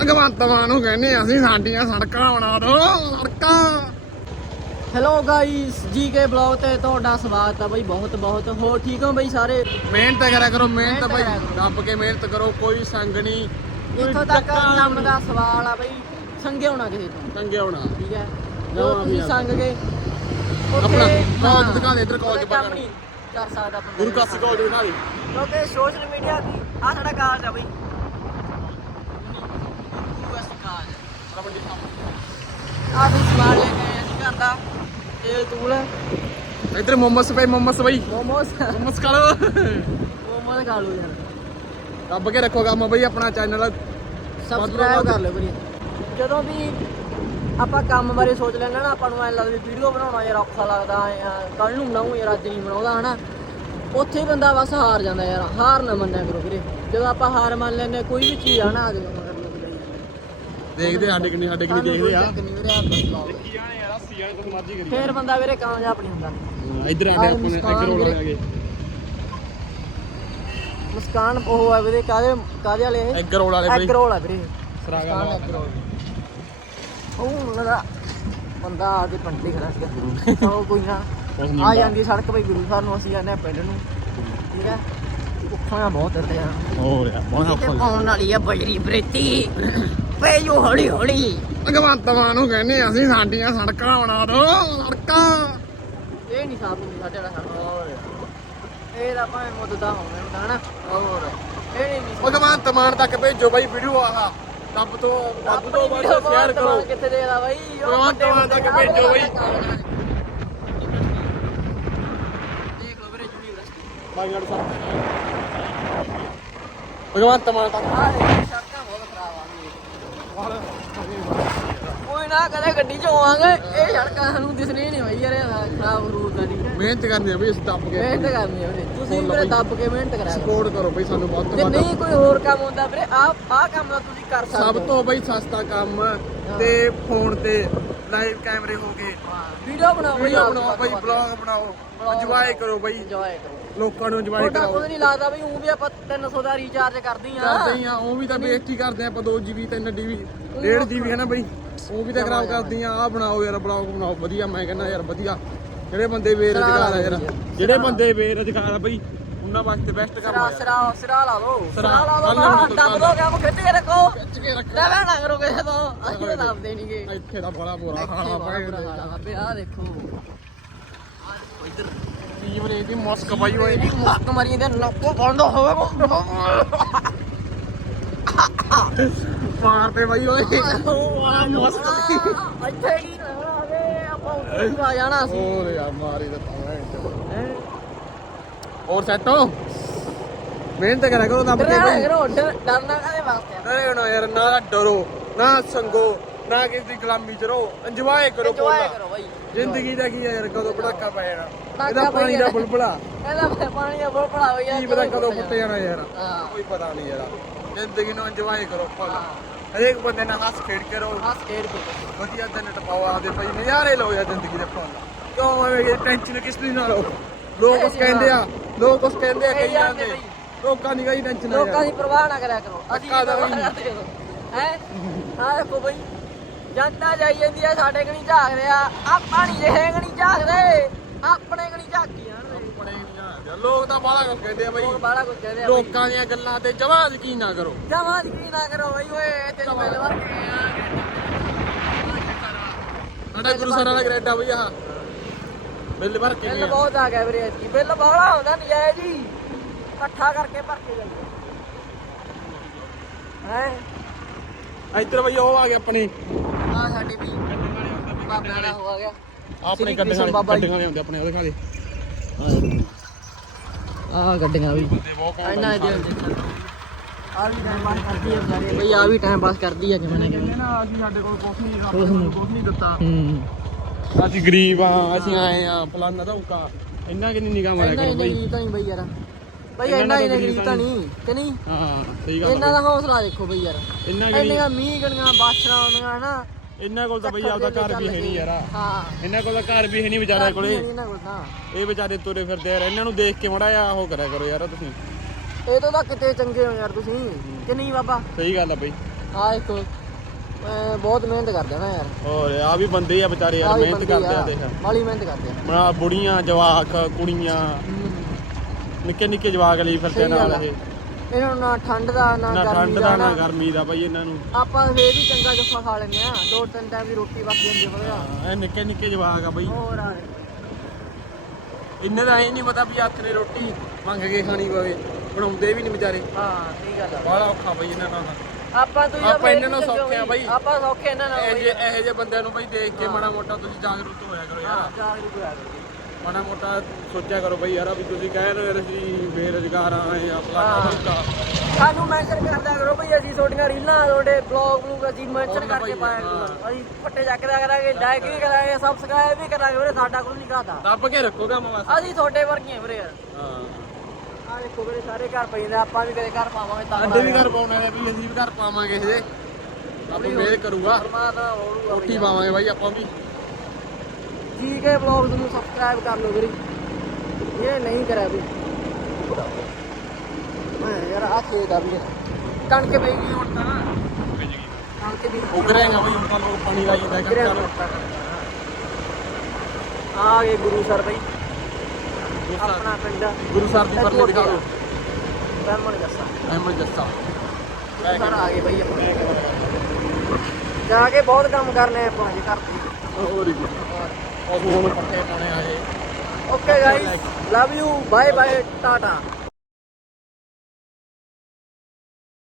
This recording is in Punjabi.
ਭਗਵੰਤ ਮਾਨ ਨੂੰ ਕਹਿੰਦੇ ਅਸੀਂ ਸਾਡੀਆਂ ਸੜਕਾਂ ਬਣਾ ਦਿਓ ਸੜਕਾਂ। ਹੈਲੋ ਗਾਇਸ ਜੀਕੇ ਬਲੌਗ ਤੇ ਤੁਹਾਡਾ ਸਵਾਗਤ ਹੈ ਬਈ ਬਹੁਤ ਬਹੁਤ। ਹੋ ਠੀਕ ਹੋ ਬਈ ਸਾਰੇ? ਮਿਹਨਤ ਕਰਿਆ ਕਰੋ ਮਿਹਨਤ ਮਿਹਨਤ ਕਰਿਆ ਕਰੋ। ਦੱਬ ਕੇ ਮਿਹਨਤ ਕਰੋ ਕੋਈ ਸੰਗ ਨਹੀਂ ਇੱਥੋਂ ਤੱਕ ਕੰਮ ਦਾ ਸਵਾਲ ਆ ਬਈ ਸੰਗੇ ਹੋਣਾ ਕਿਸੇ ਤੋਂ। ਚੰਗੇ ਹੋਣਾ। ਠੀਕ ਹੈ? ਜੋ ਵੀ ਤੁਸੀਂ ਆ। ਸੰਗ ਗਏ ਆਪਣਾ ਕਾਲਜ ਦਿਖਾ ਦੇ ਇੱਧਰ ਕਾਲਜ ਬਾਹਰ। ਨਹੀਂ ਕਰ ਸਕਦਾ ਬੰਦਾ। ਗੁਰੂ ਕਾਸੀ ਕਾਲਜ ਦਿਖਾ ਦੇ। ਕਿਉਂਕਿ ਸੋਸ਼ਲ ਮੀਡੀਆ ਦੀ ਆ ਸਾਡਾ ਕਾਲਜ ਆ ਬਈ ਯੂਐਸ ਕਾਲਜ ਆ। ਵੀ ਸਮਾਨ ਲੈ ਕੇ ਆਏ ਅਸੀਂ ਘਰ ਦਾ। ਤੇਲ ਤੂਲ। ਇੱਧਰ ਮੋਮਸ ਪਏ ਮੋਮਸ ਬਈ। ਮੋਮੋਸ। ਮੋਮਸ ਖਾ ਲਓ। ਮੋਮੋਸ ਖਾ ਲਓ ਯਾਰ। ਦੱਬ ਕੇ ਰੱਖੋ ਕੰਮ ਬਈ ਆਪਣਾ ਚੈਨਲ ਸਬਸਕ੍ਰਾਈਬ ਕਰ ਲਿਓ ਵੀਰੇ। ਜਦੋਂ ਵੀ ਆਪਾਂ ਕੰਮ ਬਾਰੇ ਸੋਚ ਲੈਂਦੇ ਨਾ ਆਪਾਂ ਨੂੰ ਐ ਲੱਗਦਾ ਵੀ ਵੀਡੀਓ ਬਣਾਉਣਾ ਯਾਰ ਔਖਾ ਲੱਗਦਾ ਕੱਲ ਨੂੰ ਬਣਾਉਂ ਯਾਰ ਅੱਜ ਨਹੀਂ ਬਣਾਉਂਦਾ ਹਨਾ? ਉੱਥੇ ਬੰਦਾ ਬਸ ਹਾਰ ਜਾਂਦਾ ਯਾਰ। ਹਾਰ ਨਾ ਮੰਨਿਆ ਕਰੋ ਵੀਰੇ। ਜਦੋਂ ਆਪਾਂ ਹਾਰ ਮੰਨ ਲੈਂਦੇ ਕੋਈ ਵੀ ਚੀਜ਼ ਆ ਨਾ ਦੇਖਦੇ ਸਾਡੇ ਕਿੰਨੀ ਸਾਡੇ ਕਿੰਨੀ ਦੇਖਦੇ ਆ। ਦੇਖੀ ਵੀਰੇ ਆਪਾਂ ਕੀ ਜਾਣੇ ਯਾਰ 80 ਜਾਣੇ ਤੁਸੀਂ ਮਰਜ਼ੀ ਕਰੀ। ਫੇਰ ਬੰਦਾ ਵੀਰੇ ਕਾਮਯਾਬ ਨਹੀਂ ਹੁੰਦਾ। ਇੱਧਰ ਆਂਦੇ ਆਏ ਆਪਾਂ ਨੇ ਮੁਸਕਾਨ ਇੱਧਰ ਰੋਲ ਵੀਰੇ। ਆ ਗਏ ਮੁਸਕਾਨ ਉਹ ਹੈ ਵੀਰੇ ਕਾਦੇ ਕਾਦੇ ਵਾਲੇ ਇਹ? ਐਗ ਰੋਲ ਵਾਲੇ ਬਈ। ਐਗ ਰੋਲ ਆ ਵੀਰੇ। ਸਰਾਗਾ ਐਗ ਰੋਲ। ਉਹ ਲਗਾ ਬੰਦਾ ਆਦੇ ਪੰਡੇ ਖੜਾ ਸੀਗਾ ਚਲੋ ਕੋਈ ਨਾ। ਆ ਜਾਂਦੀ ਸੜਕ ਬਈ ਗੁਰੂ ਸਾਹਿਬ ਨੂੰ ਅਸੀਂ ਜਾਂਦੇ ਹਾਂ ਪਿੰਡ ਨੂੰ। ਠੀਕ ਹੈ ਉੱਖਾਂ ਬਹੁਤ ਇੱਥੇ ਆ। ਹੋਰ ਯਾਰ ਬਹੁਤ ਤੇ ਪਾਉਣ ਵਾਲੀ ਆ ਬਜਰੀ ਬਰੇਤੀ। ਵੇ ਯੋ ਹੌਲੀ ਹੌਲੀ। ਭਗਵੰਤ ਮਾਨ ਨੂੰ ਕਹਿੰਦੇ ਅਸੀਂ ਸਾਡੀਆਂ ਸੜਕਾਂ ਬਣਾ ਦਿਓ ਸੜਕਾਂ। ਇਹ ਨਹੀਂ ਸਾਫ਼ ਹੁੰਦੀ ਸਾਡੇ ਵਾਲਾ ਹੋਰ। ਇਹ ਤਾਂ ਭਾਵੇਂ ਮੁੱਦ ਦਾ ਹੋਵੇ ਹੁੰਦਾ ਹਨਾ ਹੋਰ। ਇਹ ਨਹੀਂ ਨਹੀਂ ਭਗਵੰਤ ਮਾਨ ਤੱਕ ਭੇਜੋ ਬਾਈ ਵੀਡੀਓ ਆਹ। ਦੱਬ ਤੋਂ ਵੱਧ ਤੋਂ ਵੱਧ ਸ਼ੇਅਰ ਕਰੋ। ਕਿੱਥੇ ਦੇਦਾ ਬਾਈ? ਭਗਵੰਤ ਮਾਨ ਤੱਕ ਭੇਜੋ ਬਾਈ। ਦੇਖ ਲਓ ਵੀਰੇ ਯੂਨੀਵਰਸਿਟੀ ਬਾਈਗੜ ਸਾਹਿਬ ਭਗਵੰਤ ਮਾਨ ਤੱਕ। ਆ ਸੜਕਾਂ ਬਹੁਤ ਖਰਾਬ ਕੋਈ ਨਾ ਕਦੇ ਗੱਡੀ ਚ ਆਵਾਂਗੇ। ਇਹ ਸੜਕਾਂ ਸਾਨੂੰ ਦਿਸਣੀ ਨਹੀਂ ਬਈ ਯਾਰ ਇਹ ਖਰਾਬ ਰੂਟ ਦਾ ਠੀਕ ਹੈ ਮਿਹਨਤ ਕਰਨੀ ਆ ਬਈ ਅਸੀਂ ਦੱਬ ਕੇ। ਮਿਹਨਤ ਕਰਨੀ ਹੈ ਵੀਰੇ। ਤੁਸੀਂ ਬੋਲੋ ਵੀਰੇ ਬਈ। ਦੱਬ ਕੇ ਮਿਹਨਤ ਕਰਿਆ ਕਰੋ ਸਪੋਰਟ ਕਰੋ ਬਈ ਸਾਨੂੰ ਵੱਧ ਜੇ ਤੋਂ ਵੱਧ। ਨਹੀਂ ਕੋਈ ਹੋਰ ਕੰਮ ਹੁੰਦਾ ਵੀਰੇ ਆਹ ਆਹ ਕੰਮ ਦਾ ਤੁਸੀਂ ਕਰ ਸਕਦੇ ਸਭ ਤੋਂ ਬਈ ਸਸਤਾ ਕੰਮ ਤੇ ਫੋਨ ਤੇ ਲਾਈਵ ਕੈਮਰੇ ਹੋ ਗਏ। ਵੀਡੀਓ ਬਣਾਓ ਵੀਡੀਓ ਬਣਾਓ ਬਈ ਬਲੌਗ ਬਣਾਓ। ਇੰਜੋਏ ਕਰੋ ਬਈ। ਇੰਜੋਏ ਕਰੋ। ਲੋਕਾਂ ਨੂੰ ਇੰਜੋਏ ਤੁਹਾਡਾ ਕਰਾਓ। ਕੁਝ ਨਹੀਂ ਲੱਗਦਾ ਵੀ ਉਹ ਵੀ ਆਪਾਂ 300 ਦਾ ਰੀਚਾਰਜ ਕਰਦੀ ਆ। ਕਰਦੇ ਹੀ ਆ ਉਹ ਵੀ ਤਾਂ ਬੇਇੱਜ਼ਤੀ ਕਰਦੇ ਆ ਆਪਾਂ 2 GB 3 GB 1.5 GB ਹੈ ਨਾ ਬਈ? ਉਹ ਵੀ ਤਾਂ ਖਰਾਬ ਕਰਦੀ ਆ ਆ ਬਣਾਓ ਯਾਰ ਬਲੌਗ ਬਣਾਓ ਵਧੀਆ। ਮੈਂ ਕਹਿੰਦਾ ਯਾਰ ਵਧੀਆ। ਜਿਹੜੇ ਬੰਦੇ ਬੇਰੁਜ਼ਗਾਰ ਆ ਯਾਰ। ਜਿਹੜੇ ਬੰਦੇ ਬੇਰੁਜ਼ਗਾਰ ਆ ਬਈ ਉਹਨਾਂ ਵਾਸਤੇ ਬੈਸਟ ਕੰਮ ਸਿਰਾ ਆ ਯਾਰ। ਸਿਰਾ ਸਿਰਾ ਲਾ ਲਓ। ਸਿਰਾ, ਸਿਰਾ ਲਾ ਲਓ ਬਾਹਰ ਦੱਬ ਦੋ ਕੰਮ ਖਿੱਚ ਕੇ ਰੱਖੋ। ਖਿੱਚ ਕੇ ਰੱਖ। ਲੈ ਨਾ ਕਰੋ ਕਿਸੇ ਤੋਂ ਅਸੀਂ ਤਾਂ ਦੱਬਦੇ ਨਹੀਂਗੇ ਇੱਥੇ ਦਾ ਬੜਾ ਬੁਰਾ ਹਾਲ ਆ ਭਾਈ ਆ ਦੇਖੋ। ਜੀਵਨ ਦੀ ਮੁਸਕ ਪਾਈ ਹੋਈ। ਇਹਦੀ ਮੁੱਕ ਮਰੀ ਦੇ ਨੱਕੋ ਬੰਦ ਹੋਵੇ ਮਾਰ ਤੇ ਬਾਈ ਓਏ। ਮੁਸਕ ਇੱਥੇ ਵੇ ਆਪਾਂ ਨੂੰ ਆ ਜਾਣਾ ਸੀ। ਹੋਰ ਯਾਰ ਮਾਰੀ ਦਿੱਤਾ ਹੋਰ ਸੈੱਟ ਹੋ? ਮਿਹਨਤ ਕਰਿਆ ਕਰੋ ਕੇ ਡਰਨਾ ਕਾਹਦੇ ਵਾਸਤੇ ਡਰੇ ਨਾ ਯਾਰ ਨਾ ਡਰੋ ਨਾ ਸੰਗੋ। ਨਾ ਕਿਸੇ ਦੀ ਗੁਲਾਮੀ ਚ ਰਹੋ ਇੰਜੋਏ ਕਰੋ ਇੰਜੋਏ। ਕਰੋ ਬਾਈ। ਜ਼ਿੰਦਗੀ ਦਾ ਕੀ ਆ ਯਾਰ ਕਦੋਂ ਪੜਾਕਾ ਪੈ ਜਾਣਾ? ਇਹਦਾ ਪਾਣੀ ਦਾ। ਬੁਲਬੁਲਾ। ਇਹਦਾ ਪਾਣੀ ਦਾ ਬੋਪੜਾ ਹੋ ਗਿਆ ਕੀ ਪਤਾ ਕਦੋਂ ਫੁੱਟ ਜਾਣਾ। ਯਾਰ। ਹਾਂ। ਕੋਈ ਪਤਾ ਨਹੀਂ ਯਾਰ। ਜ਼ਿੰਦਗੀ ਨੂੰ ਇੰਜੋਏ ਕਰੋ ਫੁੱਲ ਹਰੇਕ ਬੰਦੇ ਨਾਲ ਹੱਸ ਖੇਡ ਕੇ ਰਹੋ। ਆ ਸਕੇਟ ਕੇ। ਵਧੀਆ ਦਿਨ ਟਪਾਓ ਆਪਦੇ ਭਾਈ ਨਜ਼ਾਰੇ ਲਓ ਯਾਰ ਜ਼ਿੰਦਗੀ ਦੇ ਫੁੱਲ ਕਿਉਂ ਐਵੇਂ ਟੈਨਸ਼ਨ ਕਿਸ ਦੀ ਨਾ ਲਓ ਲੋਕ ਉਸ ਕਹਿੰਦੇ ਆ ਲੋਕ ਉਸ ਕਹਿੰਦੇ ਆ ਕਈ ਜਾਂਦੇ ਲੋਕਾਂ ਦੀ ਕਈ ਟੈਨਸ਼ਨ ਆ ਲੋਕਾਂ ਦੀ ਯਾਰ ਪਰਵਾਹ ਨਾ ਕਰਿਆ ਕਰੋ। ਅਸੀਂ ਹਾਂ ਹੈ? ਆ ਦੇਖੋ ਬਈ। ਜਨਤਾ ਜਾਈ ਜਾਂਦੀ ਆ ਸਾਡੇ ਕਣੀ ਝਾਕ ਰਿਹਾ ਆਪਾਂ ਨਹੀਂ ਇਹ ਕਣੀ ਝਾਕਦੇ ਆਪਣੇ ਕਣੀ ਝਾਕੀ ਜਾਣਦੇ ਬੜੇ ਨਹੀਂ ਜਾਣਦੇ। ਲੋਕ ਤਾਂ ਬਾਹਲਾ ਕੁਝ ਕਹਿੰਦੇ ਆ ਬਈ। ਬਾੜਾ ਕੁਝ ਕਹਿੰਦੇ ਆ ਲੋਕਾਂ ਦੀਆਂ ਗੱਲਾਂ ਤੇ ਜਮਾ ਯਕੀਨ ਨਾ ਕਰੋ। ਜਮਾਂ ਯਕੀਨ ਨਾ ਕਰੋ ਬਈ ਓਏ ਤੇ ਬਿੱਲ ਵਰ ਕੇ ਸਾਡਾ ਗੁਰੂ ਸਰਾਂ ਦਾ ਗ੍ਰੇਡ ਆ ਬਈ ਆਹ। ਬਿੱਲ ਭਰ ਕੇ ਬਿੱਲ ਗਿਆ। ਬਹੁਤ ਆ ਗਿਆ ਵੀਰੇ ਐਤਕੀ ਬਿੱਲ ਬਾਹਲਾ ਹੁੰਦਾ ਨਜਾਇਜ਼ ਜੀ ਇਕੱਠਾ ਕਰਕੇ ਭਰ ਕੇ ਜਾਂਦੇ। ਹੈ? ਇੱਧਰ ਬਈ ਉਹ ਆ ਗਿਆ ਆਪਣੀ। ਆ ਸਾਡੀ ਵੀ ਬਾਬਿਆਂ ਦਾ ਹੋ ਗਿਆ। ਆਪਣੇ ਸ੍ਰੀ ਗੱਡੇ ਕ੍ਰਿਸ਼ਨ ਵਾਲੇ ਬਾਬਾ ਜੀ। ਗੱਡੇ ਵਾਲੇ ਹੁੰਦੇ ਆਪਣੇ ਉਹਦੇ ਖਾਲੇ। ਆ ਗੱਡੀਆਂ ਵੀ। ਦੇ ਆ ਵੀ ਟਾਈਮ ਪਾਸ ਕਰਦੀ ਆ ਵਿਚਾਰੇ। ਬਈ ਆ ਵੀ ਟਾਈਮ ਪਾਸ ਕਰਦੀ ਆ ਜਿਵੇਂ ਨਾ ਕਿਵੇਂ ਨਾ ਅਸੀਂ ਸਾਡੇ ਕੋਲ ਕੁਝ ਨਹੀਂ ਰੱਬ ਨੇ ਕੁਝ ਨਹੀਂ। ਦਿੱਤਾ। ਹੂੰ। ਅਸੀਂ ਗਰੀਬ ਆ ਅਸੀਂ ਆਏ ਆ ਫਲਾਨਾ ਧੌਕਾ। ਇੰਨਾ ਕਿੰਨੀ ਨਿਗਾਹ ਮਾਰਿਆ ਕਰੋ ਹੀ ਬਈ। ਨਹੀਂ ਤਾਂ ਨਹੀਂ ਬਈ ਯਾਰ। ਬਈ ਇੰਨਾ ਇੰਨਾ ਹੀ ਤਾਂ ਨਹੀਂ ਗਰੀਬ ਤਾਂ ਨਹੀਂ ਕਿ ਨਹੀਂ? ਹਾਂ ਸਹੀ ਗੱਲ ਇਹਨਾਂ ਦਾ ਹੌਸਲਾ ਦੇਖੋ ਬਈ ਯਾਰ। ਇੰਨਾ ਕਿ ਇੰਨੀਆਂ ਮੀਂਹ ਗਣੀਆਂ ਬਾਛੜਾਂ ਆਉਂਦੀਆਂ ਹਨਾ? ਇੰਨਾ ਕੋਲ ਤਾਂ ਬਈ ਆਪਦਾ ਘਰ ਵੀ ਹੈ ਨਹੀਂ ਯਾਰ। ਹਾਂ। ਇਹਨਾਂ ਕੋਲ ਤਾਂ ਘਰ ਵੀ ਹੈ ਨਹੀਂ ਵਿਚਾਰਿਆਂ ਕੋਲੇ। ਇਹਨਾਂ ਇਹ ਵਿਚਾਰੇ ਤੁਰੇ ਫਿਰਦੇ ਯਾਰ ਇਹਨਾਂ ਨੂੰ ਦੇਖ ਕੇ ਮੜਾ ਆ ਉਹ ਕਰਿਆ ਕਰੋ ਯਾਰ ਤੁਸੀਂ। ਇਹ ਤੋਂ ਤਾਂ ਕਿਤੇ ਚੰਗੇ ਹੋ ਯਾਰ ਤੁਸੀਂ ਕਿ ਨਹੀਂ ਬਾਬਾ? ਸਹੀ ਗੱਲ ਆ ਬਈ। ਆ ਮੈਂ ਬਹੁਤ ਮਿਹਨਤ ਕਰਦੇ ਨਾ ਯਾਰ। ਹੋਰ ਆ ਵੀ ਬੰਦੇ ਆ ਵਿਚਾਰੇ ਯਾਰ ਮਿਹਨਤ ਕਰਦੇ ਆ ਦੇਖ। ਬਾਲੀ ਮਿਹਨਤ ਕਰਦੇ ਆ। ਬੁੜੀਆਂ ਜਵਾਕ ਕੁੜੀਆਂ। ਨਿੱਕੇ ਨਿੱਕੇ ਜਵਾਕ ਲਈ ਫਿਰਦੇ ਸਹੀ ਗੱਲ ਨਾਲ ਆ। ਇਹ। ਇਹਨਾਂ ਨੂੰ ਨਾ ਠੰਡ ਦਾ ਨਾ ਨਾ ਗਰਮੀ ਠੰਡ ਦਾ ਦਾ ਨਾ ਨਾ ਗਰਮੀ ਦਾ ਬਈ ਇਹਨਾਂ ਨੂੰ। ਆਪਾਂ ਫੇਰ ਵੀ ਚੰਗਾ ਜੱਫਾ ਖਾ ਲੈਂਦੇ ਆ। ਦੋ ਤਿੰਨ ਟਾਈਮ ਦੀ ਰੋਟੀ ਬਾਕੀ ਹੁੰਦੀ ਵਧੀਆ ਹਾਂ, ਇਹ ਨਿੱਕੇ ਨਿੱਕੇ ਜਵਾਕ ਆ ਬਈ। ਹੋਰ ਆ। ਇੰਨੇ ਦਾ ਇਹ ਨਹੀਂ ਪਤਾ ਵੀ ਹੱਥ ਨੇ ਰੋਟੀ ਮੰਗ ਕੇ ਖਾਣੀ ਪਵੇ। ਬਣਾਉਂਦੇ ਵੀ ਨਹੀਂ ਵਿਚਾਰੇ। ਹਾਂ ਸਹੀ ਗੱਲ ਆ। ਬਾਹਲਾ ਔਖਾ ਬਈ ਇਹਨਾਂ ਨਾਲ। ਆਪਾਂ ਤੁਸੀਂ ਆਪਾਂ ਇਹਨਾਂ ਨਾਲ ਸੌਖੇ ਆ ਬਾਈ। ਆਪਾਂ ਸੌਖੇ ਇਹਨਾਂ ਨਾਲ ਇਹ ਬਾਈ। ਜੇ ਇਹੋ ਜਿਹੇ ਬੰਦਿਆਂ ਨੂੰ ਬਈ ਦੇਖ ਕੇ ਮਾੜਾ ਮੋਟਾ ਤੁਸੀਂ ਜਾਗਰੂਕ ਹੋਇਆ ਕਰੋ ਹਾਂ ਯਾਰ। ਜਾਗਰੂਕ ਹੋਇਆ ਕਰੋ। ਮਾੜਾ ਮੋਟਾ ਸੋਚਿਆ ਕਰੋ ਬਈ ਯਾਰ ਵੀ ਤੁਸੀਂ ਕਹਿ ਰਹੇ ਹੋ ਅਸੀਂ ਬੇਰੁਜ਼ਗਾਰ ਆ ਹਾਂ। ਫਲਾਣਾ ਢੀਮਕਾ। ਸਾਨੂੰ ਮੈਂਸ਼ਨ ਕਰਦਾ ਕਰੋ ਭਈ ਅਸੀਂ ਤੁਹਾਡੀਆਂ ਰੀਲਾਂ ਤੁਹਾਡੇ ਬਲੌਗ ਨੂੰ ਅਸੀਂ ਮੈਂਸ਼ਨ ਕਰਕੇ ਪਾਇਆ ਹਾਂ। ਕਰੋ ਅਸੀਂ ਫੱਟੇ ਚੱਕਦਾ ਕਰਾਂਗੇ ਲਾਈਕ ਵੀ ਕਰਾਂਗੇ ਸਬਸਕ੍ਰਾਈਬ ਵੀ ਕਰਾਂਗੇ ਵੀਰੇ ਸਾਡਾ ਕੁਝ ਨਹੀਂ ਖਾਦਾ ਦੱਬ ਕੇ ਰੱਖੋ ਕੰਮ ਬਸ। ਅਸੀਂ ਤੁਹਾਡੇ ਵਰਗੀਆਂ ਵੀਰੇ। ਯਾਰ ਹਾਂ। ਆ ਦੇਖੋ ਵੀਰੇ ਸਾਰੇ ਘਰ ਪਈ ਆਪਾਂ ਵੀ ਕਦੇ ਘਰ ਪਾਵਾਂਗੇ ਤਾਂ ਸਾਡੇ ਵੀ ਘਰ ਪਾਉਣੇ ਨੇ ਵੀ ਅਸੀਂ ਵੀ ਘਰ ਪਾਵਾਂਗੇ ਇਹਦੇ ਆਪਾਂ ਮੇਰ ਕਰੂਗਾ। ਪਰਮਾਤਮਾ ਹੋਊਗਾ ਪਾਵਾਂਗੇ ਬਾਈ ਆਪਾਂ ਵੀ। ਠੀਕ ਹੈ ਬਲੌਗ ਨੂੰ ਸਬਸਕ੍ਰਾਈਬ ਕਰ ਲਓ ਵੀਰੇ। ਇਹ ਨਹੀਂ ਕਰਿਆ ਵੀ ਯਾਰ ਆ ਖੇਤ ਆ ਵੀ ਕਣਕ ਪਈ ਗਈ ਹੁਣ ਤਾਂ। ਕਣਕ ਦੀ ਉਗਰੇਗਾ ਬਾਈ ਹੁਣ ਤਾਂ ਲੋਕ ਪਾਣੀ ਲਾਈ ਜਾਂਦਾ ਕੰਕਾਂ ਆ ਗਏ ਗੁਰੂ ਸਰ ਬਈ। ਆਪਣਾ ਪਿੰਡ। ਗੁਰੂ ਸਾਹਿਬ ਦੀ ਪਰਲੇ ਦਿਖਾ ਦਿਓ। ਬ੍ਰਾਹਮਣ ਜੱਸਾ। ਅਹਿਮਦ ਜੱਸਾ। ਸਰ ਆ ਗਏ ਬਈ ਆਪਣੇ। ਜਾ ਕੇ ਬਹੁਤ ਕੰਮ ਕਰਨੇ ਆਪਾਂ ਜੀ ਘਰ ਦੇ। ਹੋਰ ਹੀ ਕੁਛ। ਹੁਣ ਪੱਟੇ ਪਾਣੇ ਆਏ okay guys love you bye bye tata